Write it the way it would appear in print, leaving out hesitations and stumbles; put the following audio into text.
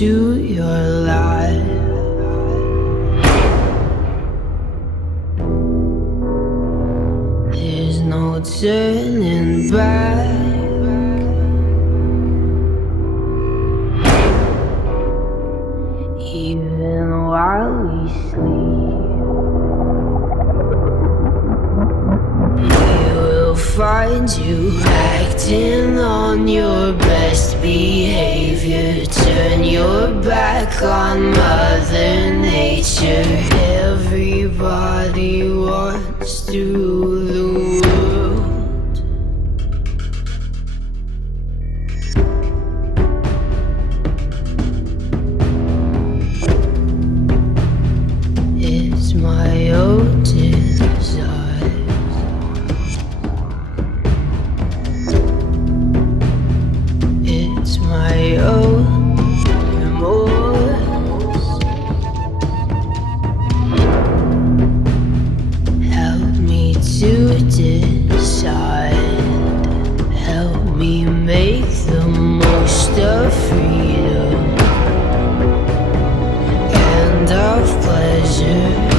into your life. There's no turning back. Even while we sleep, we will find you acting on your best behavior. Turn your back on Mother Nature. Everybody wants to rule the world. It's my own desire. It's my own remorse. Help me to decide. Help me make the most of freedom and of pleasure.